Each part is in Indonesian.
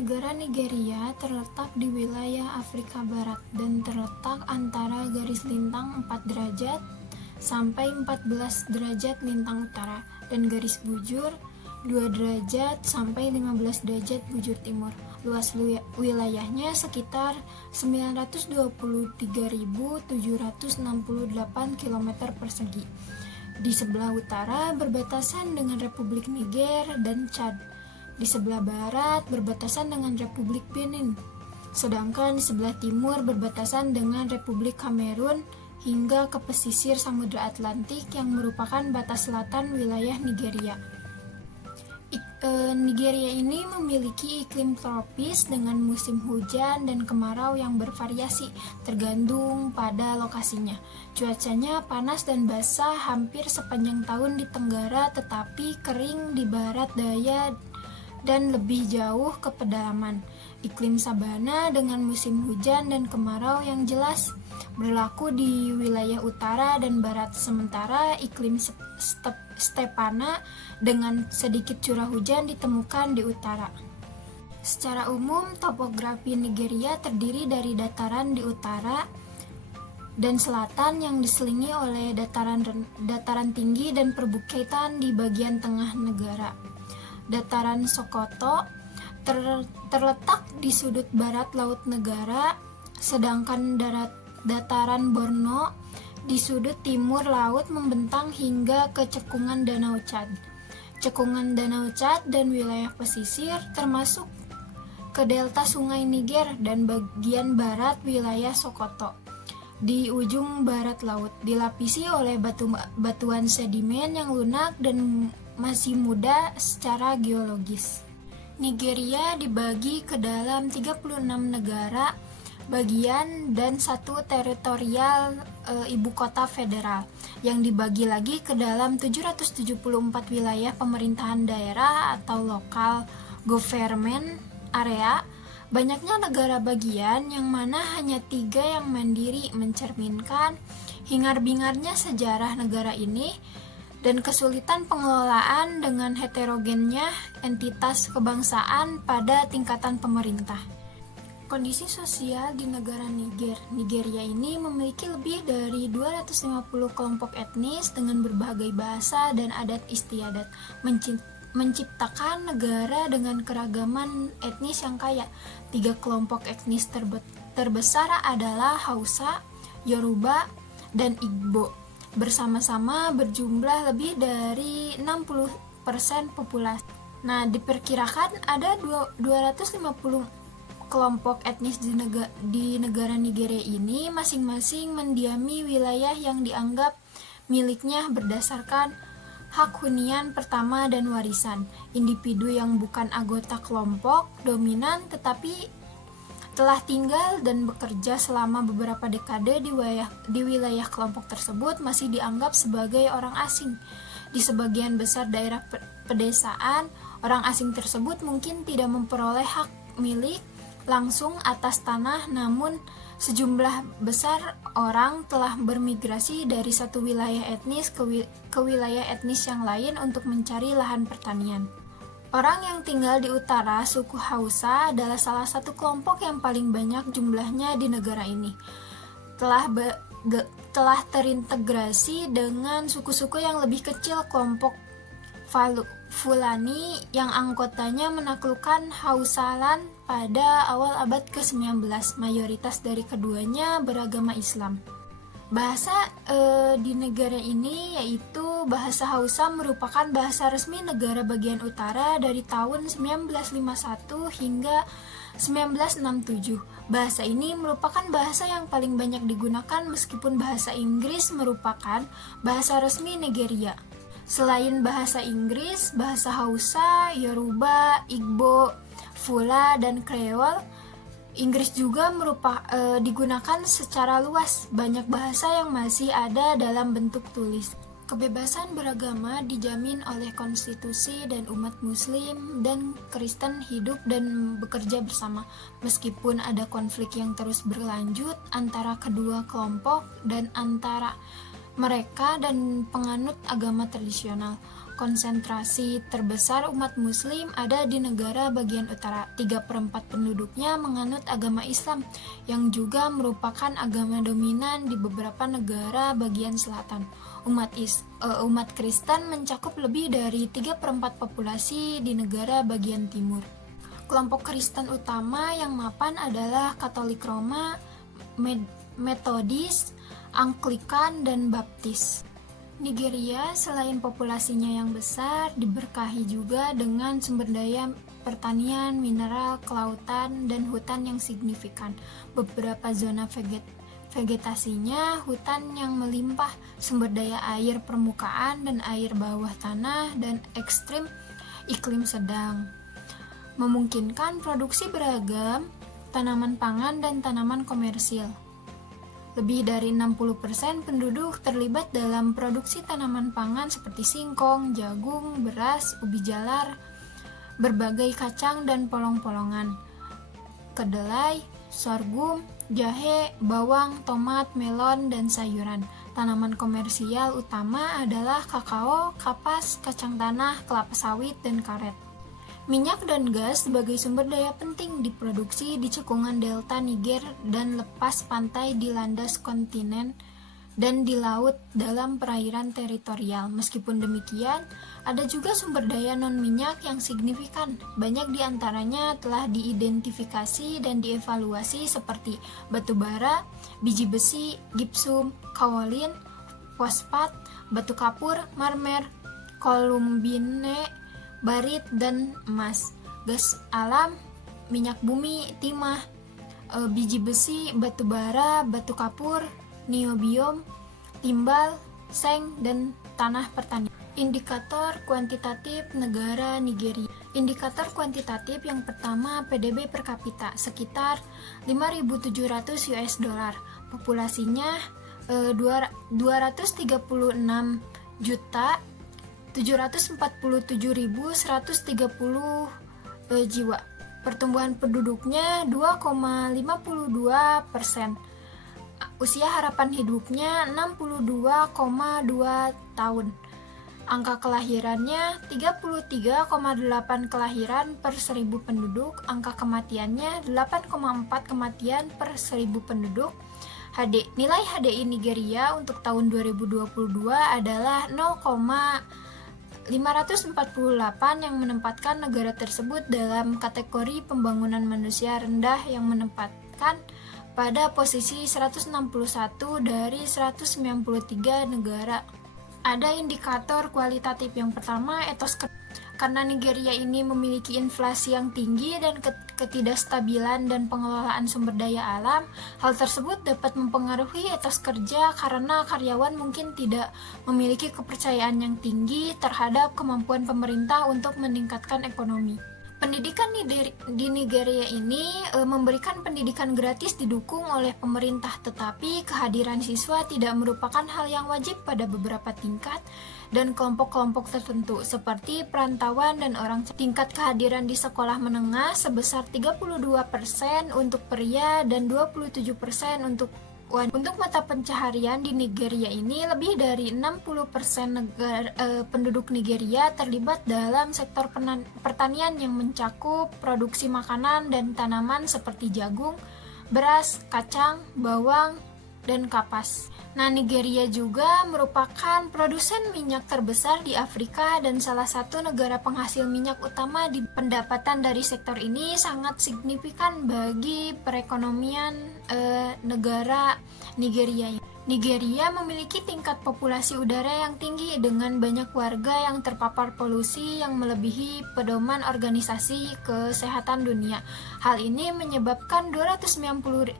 Negara Nigeria terletak di wilayah Afrika Barat dan terletak antara garis lintang 4 derajat sampai 14 derajat lintang utara dan garis bujur 2 derajat sampai 15 derajat bujur timur. Luas wilayahnya sekitar 923.768 km persegi. Di sebelah utara berbatasan dengan Republik Niger dan Chad. Di sebelah barat berbatasan dengan Republik Benin. Sedangkan di sebelah timur berbatasan dengan Republik Kamerun hingga ke pesisir Samudra Atlantik yang merupakan batas selatan wilayah Nigeria. Nigeria ini memiliki iklim tropis dengan musim hujan dan kemarau yang bervariasi tergantung pada lokasinya. Cuacanya panas dan basah hampir sepanjang tahun di tenggara tetapi kering di barat daya dan lebih jauh ke pedalaman. Iklim sabana dengan musim hujan dan kemarau yang jelas berlaku di wilayah utara dan barat, sementara iklim stepana dengan sedikit curah hujan ditemukan di utara. Secara umum, topografi Nigeria terdiri dari dataran di utara dan selatan yang diselingi oleh dataran tinggi dan perbukitan di bagian tengah negara. Dataran Sokoto terletak di sudut barat laut negara, sedangkan dataran Borno di sudut timur laut membentang hingga ke cekungan Danau Chad. Cekungan Danau Chad dan wilayah pesisir termasuk ke delta Sungai Niger dan bagian barat wilayah Sokoto. Di ujung barat laut dilapisi oleh batuan sedimen yang lunak dan masih muda secara geologis. Nigeria dibagi ke dalam 36 negara bagian dan satu teritorial ibu kota federal yang dibagi lagi ke dalam 774 wilayah pemerintahan daerah atau local government area. Banyaknya negara bagian yang mana hanya 3 yang mandiri mencerminkan hingar-bingarnya sejarah negara ini dan kesulitan pengelolaan dengan heterogennya entitas kebangsaan pada tingkatan pemerintah. Kondisi sosial di negara Nigeria ini memiliki lebih dari 250 kelompok etnis dengan berbagai bahasa dan adat istiadat, menciptakan negara dengan keragaman etnis yang kaya. 3 kelompok etnis terbesar adalah Hausa, Yoruba, dan Igbo. Bersama-sama berjumlah lebih dari 60% populasi. Nah, diperkirakan ada 250 kelompok etnis di negara Nigeria ini masing-masing mendiami wilayah yang dianggap miliknya berdasarkan hak hunian pertama dan warisan. Individu yang bukan anggota kelompok dominan tetapi telah tinggal dan bekerja selama beberapa dekade di wilayah kelompok tersebut masih dianggap sebagai orang asing. Di sebagian besar daerah pedesaan, orang asing tersebut mungkin tidak memperoleh hak milik langsung atas tanah, namun sejumlah besar orang telah bermigrasi dari satu wilayah etnis ke wilayah etnis yang lain untuk mencari lahan pertanian. Orang yang tinggal di utara, suku Hausa, adalah salah satu kelompok yang paling banyak jumlahnya di negara ini. Telah terintegrasi dengan suku-suku yang lebih kecil, kelompok Fulani yang anggotanya menaklukkan Hausaland pada awal abad ke-19. Mayoritas dari keduanya beragama Islam. Bahasa di negara ini yaitu bahasa Hausa merupakan bahasa resmi negara bagian utara dari tahun 1951 hingga 1967. Bahasa ini merupakan bahasa yang paling banyak digunakan meskipun bahasa Inggris merupakan bahasa resmi Nigeria. Selain bahasa Inggris, bahasa Hausa, Yoruba, Igbo, Fula, dan Creole, Inggris juga digunakan secara luas. Banyak bahasa yang masih ada dalam bentuk tulis. Kebebasan beragama dijamin oleh konstitusi dan umat Muslim dan Kristen hidup dan bekerja bersama. Meskipun ada konflik yang terus berlanjut antara kedua kelompok dan antara mereka dan penganut agama tradisional. konsentrasi terbesar umat muslim ada di negara bagian utara. 3/4 penduduknya menganut agama Islam, yang juga merupakan agama dominan di beberapa negara bagian selatan. Umat Kristen mencakup lebih dari 3/4 populasi di negara bagian timur. Kelompok Kristen utama yang mapan adalah Katolik Roma, Metodis, Anglikan, dan Baptis. Nigeria selain populasinya yang besar, diberkahi juga dengan sumber daya pertanian, mineral, kelautan, dan hutan yang signifikan. Beberapa zona vegetasinya hutan yang melimpah, sumber daya air permukaan dan air bawah tanah, dan ekstrim iklim sedang. Memungkinkan produksi beragam tanaman pangan dan tanaman komersil. Lebih dari 60% penduduk terlibat dalam produksi tanaman pangan seperti singkong, jagung, beras, ubi jalar, berbagai kacang dan polong-polongan, kedelai, sorghum, jahe, bawang, tomat, melon, dan sayuran. Tanaman komersial utama adalah kakao, kapas, kacang tanah, kelapa sawit, dan karet. Minyak dan gas sebagai sumber daya penting diproduksi di cekungan delta Niger dan lepas pantai di landas kontinen dan di laut dalam perairan teritorial. Meskipun demikian, ada juga sumber daya non-minyak yang signifikan. Banyak di antaranya telah diidentifikasi dan dievaluasi seperti batu bara, biji besi, gipsum, kaolin, fosfat, batu kapur, marmer, kolumbine, barit, dan emas. Gas alam, minyak bumi, timah, biji besi, batu bara, batu kapur, niobium, timbal, seng, dan tanah pertanian. Indikator kuantitatif negara Nigeria. Indikator kuantitatif yang pertama PDB per kapita sekitar 5.700 US dollar. Populasinya 236 juta 747.130 jiwa. Pertumbuhan penduduknya 2,52%. Usia harapan hidupnya 62,2 tahun. Angka kelahirannya 33,8 kelahiran per 1.000 penduduk. Angka kematiannya 8,4 kematian per 1.000 penduduk. Nilai HDI Nigeria untuk tahun 2022 adalah 0,548 yang menempatkan negara tersebut dalam kategori pembangunan manusia rendah yang menempatkan pada posisi 161 dari 193 negara. Ada indikator kualitatif yang pertama, etos kerja. Karena Nigeria ini memiliki inflasi yang tinggi dan ketidakstabilan dan pengelolaan sumber daya alam, hal tersebut dapat mempengaruhi etos kerja karena karyawan mungkin tidak memiliki kepercayaan yang tinggi terhadap kemampuan pemerintah untuk meningkatkan ekonomi. Pendidikan di Nigeria ini memberikan pendidikan gratis didukung oleh pemerintah, tetapi kehadiran siswa tidak merupakan hal yang wajib pada beberapa tingkat dan kelompok-kelompok tertentu, seperti perantauan dan orang. Tingkat kehadiran di sekolah menengah sebesar 32% untuk pria dan 27% untuk wanita. Untuk mata pencaharian di Nigeria ini, lebih dari 60% penduduk Nigeria terlibat dalam sektor pertanian yang mencakup produksi makanan dan tanaman seperti jagung, beras, kacang, bawang, dan kapas. Nah, Nigeria juga merupakan produsen minyak terbesar di Afrika dan salah satu negara penghasil minyak utama. Di pendapatan dari sektor ini sangat signifikan bagi perekonomian negara Nigeria. Nigeria memiliki tingkat populasi udara yang tinggi dengan banyak warga yang terpapar polusi yang melebihi pedoman Organisasi Kesehatan Dunia. Hal ini menyebabkan 290.000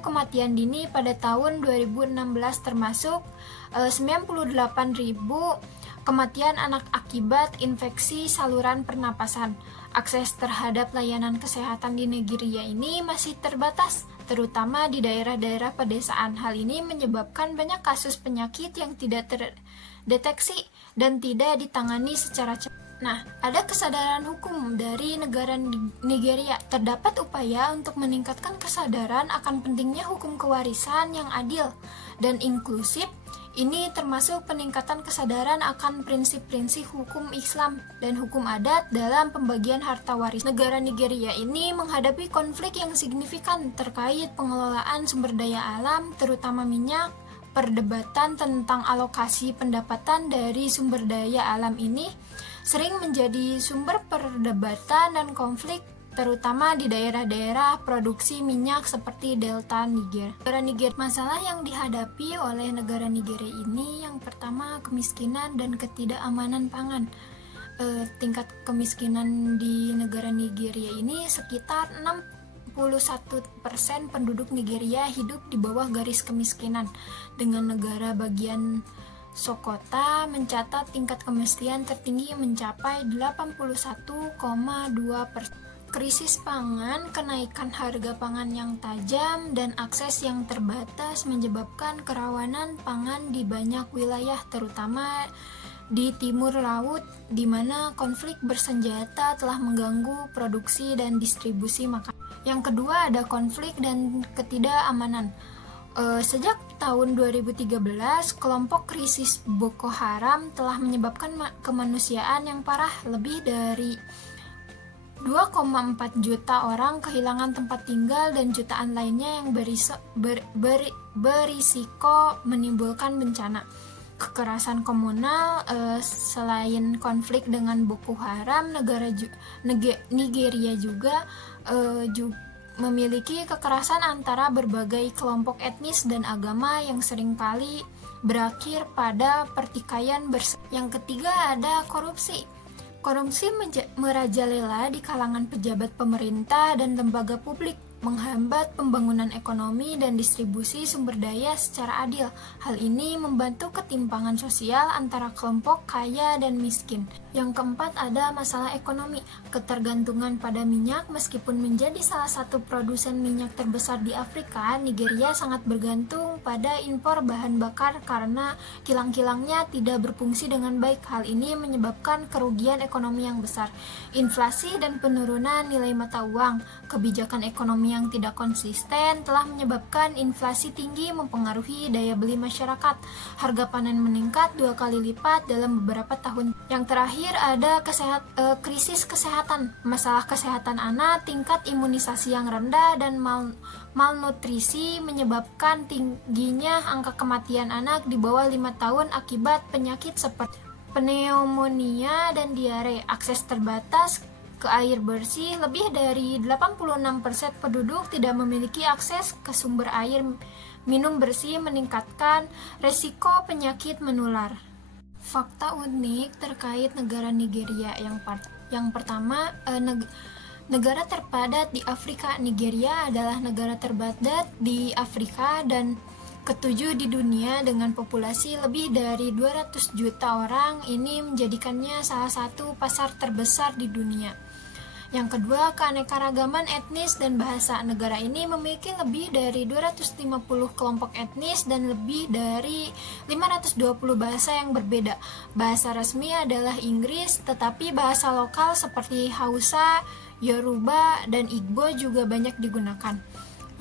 kematian dini pada tahun 2016, termasuk 98.000 kematian anak akibat infeksi saluran pernapasan. Akses terhadap layanan kesehatan di Nigeria ini masih terbatas, terutama di daerah-daerah pedesaan. Hal ini menyebabkan banyak kasus penyakit yang tidak terdeteksi dan tidak ditangani secara cepat. Nah, ada kesadaran hukum dari negara Nigeria. Terdapat upaya untuk meningkatkan kesadaran akan pentingnya hukum kewarisan yang adil dan inklusif. Ini termasuk peningkatan kesadaran akan prinsip-prinsip hukum Islam dan hukum adat dalam pembagian harta waris. Negara Nigeria ini menghadapi konflik yang signifikan terkait pengelolaan sumber daya alam, terutama minyak. Perdebatan tentang alokasi pendapatan dari sumber daya alam ini sering menjadi sumber perdebatan dan konflik, terutama di daerah-daerah produksi minyak seperti Delta Niger. Masalah yang dihadapi oleh negara Nigeria ini yang pertama kemiskinan dan ketidakamanan pangan. Tingkat kemiskinan di negara Nigeria ini sekitar 61% penduduk Nigeria hidup di bawah garis kemiskinan, dengan negara bagian Sokotra mencatat tingkat kemiskinan tertinggi mencapai 81,2%. Krisis pangan, kenaikan harga pangan yang tajam, dan akses yang terbatas menyebabkan kerawanan pangan di banyak wilayah, terutama di timur laut, di mana konflik bersenjata telah mengganggu produksi dan distribusi makanan. Yang kedua ada konflik dan ketidakamanan. Sejak tahun 2013, kelompok krisis Boko Haram telah menyebabkan kemanusiaan yang parah. Lebih dari 2,4 juta orang kehilangan tempat tinggal dan jutaan lainnya yang berisiko menimbulkan bencana. Kekerasan komunal, selain konflik dengan Boko Haram, Nigeria juga memiliki kekerasan antara berbagai kelompok etnis dan agama yang seringkali berakhir pada pertikaian Yang ketiga ada korupsi. Korupsi merajalela di kalangan pejabat pemerintah dan lembaga publik, menghambat pembangunan ekonomi dan distribusi sumber daya secara adil. Hal ini membantu ketimpangan sosial antara kelompok kaya dan miskin. Yang keempat ada masalah ekonomi. Ketergantungan pada minyak. Meskipun menjadi salah satu produsen minyak terbesar di Afrika, Nigeria sangat bergantung pada impor bahan bakar karena kilang-kilangnya tidak berfungsi dengan baik. Hal ini menyebabkan kerugian ekonomi yang besar. Inflasi dan penurunan nilai mata uang. Kebijakan ekonomi yang tidak konsisten telah menyebabkan inflasi tinggi, mempengaruhi daya beli masyarakat. Harga panen meningkat 2 kali lipat dalam beberapa tahun. Yang terakhir ada krisis kesehatan. Masalah kesehatan anak, tingkat imunisasi yang rendah dan malnutrisi menyebabkan tingginya angka kematian anak di bawah 5 tahun akibat penyakit seperti pneumonia dan diare. Akses terbatas ke air bersih. Lebih dari 86% penduduk tidak memiliki akses ke sumber air minum bersih, meningkatkan resiko penyakit menular. Fakta unik terkait negara Nigeria. Yang pertama, negara terpadat di Afrika. Nigeria adalah negara terpadat di Afrika dan ketujuh di dunia dengan populasi lebih dari 200 juta orang. Ini menjadikannya salah satu pasar terbesar di dunia. Yang kedua, keanekaragaman etnis dan bahasa. Negara ini memiliki lebih dari 250 kelompok etnis dan lebih dari 520 bahasa yang berbeda. Bahasa resmi adalah Inggris, tetapi bahasa lokal seperti Hausa, Yoruba, dan Igbo juga banyak digunakan.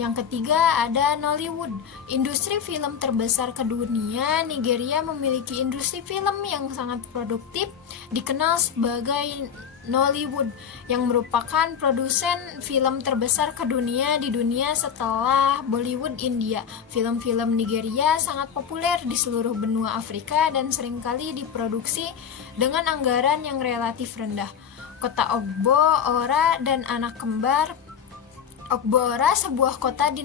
Yang ketiga ada Nollywood, industri film terbesar ke dunia. Nigeria memiliki industri film yang sangat produktif, dikenal sebagai Nollywood, yang merupakan produsen film terbesar ke dunia setelah Bollywood India. Film-film Nigeria sangat populer di seluruh benua Afrika dan seringkali diproduksi dengan anggaran yang relatif rendah. Kota Ogbo, Ora, dan anak kembar. Ogbora, sebuah kota di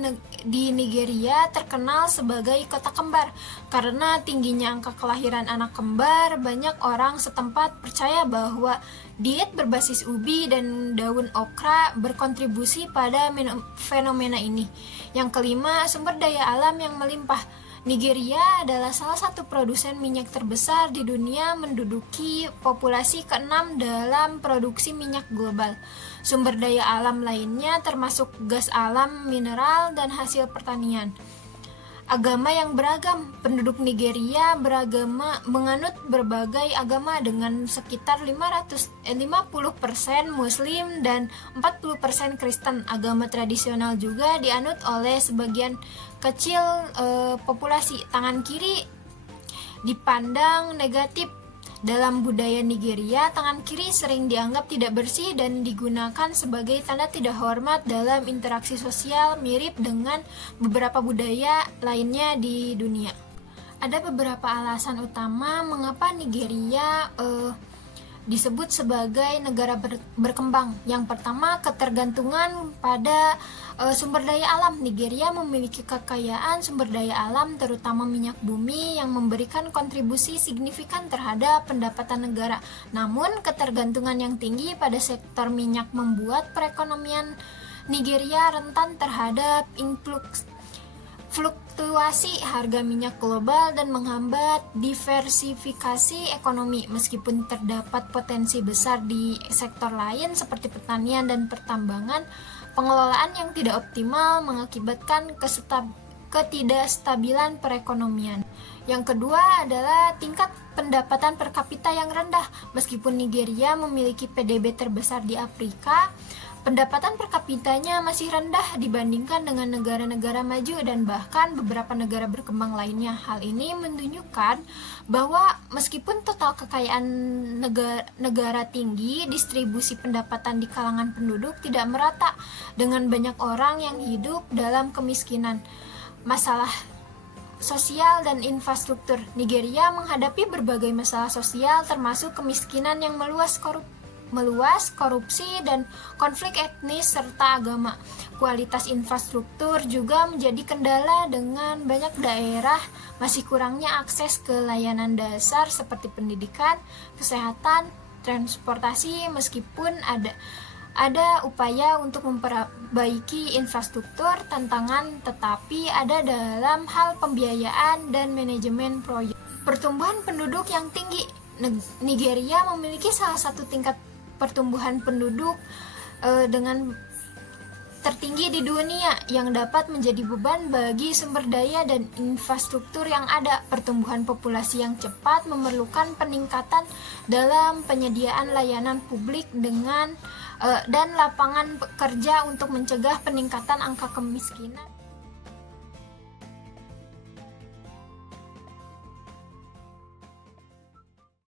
Nigeria, terkenal sebagai kota kembar. Karena tingginya angka kelahiran anak kembar, banyak orang setempat percaya bahwa diet berbasis ubi dan daun okra berkontribusi pada fenomena ini. Yang kelima, sumber daya alam yang melimpah. Nigeria adalah salah satu produsen minyak terbesar di dunia, menduduki populasi ke-6 dalam produksi minyak global. Sumber daya alam lainnya termasuk gas alam, mineral, dan hasil pertanian. Agama yang beragam. Penduduk Nigeria menganut berbagai agama dengan sekitar 50% Muslim dan 40% Kristen. Agama tradisional juga dianut oleh sebagian kecil populasi. Tangan kiri dipandang negatif. Dalam budaya Nigeria, tangan kiri sering dianggap tidak bersih dan digunakan sebagai tanda tidak hormat dalam interaksi sosial, mirip dengan beberapa budaya lainnya di dunia. Ada beberapa alasan utama mengapa Nigeria disebut sebagai negara berkembang. Yang pertama, ketergantungan pada sumber daya alam. Nigeria memiliki kekayaan sumber daya alam, terutama minyak bumi, yang memberikan kontribusi signifikan terhadap pendapatan negara. Namun, ketergantungan yang tinggi pada sektor minyak membuat perekonomian Nigeria rentan terhadap fluktuasi harga minyak global dan menghambat diversifikasi ekonomi. Meskipun terdapat potensi besar di sektor lain seperti pertanian dan pertambangan, pengelolaan yang tidak optimal mengakibatkan ketidakstabilan perekonomian. Yang kedua adalah tingkat pendapatan per kapita yang rendah. Meskipun Nigeria memiliki PDB terbesar di Afrika, pendapatan per kapitanya masih rendah dibandingkan dengan negara-negara maju dan bahkan beberapa negara berkembang lainnya. Hal ini menunjukkan bahwa meskipun total kekayaan negara tinggi, distribusi pendapatan di kalangan penduduk tidak merata, dengan banyak orang yang hidup dalam kemiskinan. Masalah sosial dan infrastruktur. Nigeria menghadapi berbagai masalah sosial termasuk kemiskinan yang meluas, korupsi, dan konflik etnis serta agama. Kualitas infrastruktur juga menjadi kendala, dengan banyak daerah masih kurangnya akses ke layanan dasar seperti pendidikan, kesehatan, transportasi. Meskipun ada upaya untuk memperbaiki infrastruktur, tantangan tetapi ada dalam hal pembiayaan dan manajemen proyek. Pertumbuhan penduduk yang tinggi. Nigeria memiliki salah satu tingkat pertumbuhan penduduk dengan tertinggi di dunia, yang dapat menjadi beban bagi sumber daya dan infrastruktur yang ada. Pertumbuhan populasi yang cepat memerlukan peningkatan dalam penyediaan layanan publik dan lapangan kerja untuk mencegah peningkatan angka kemiskinan.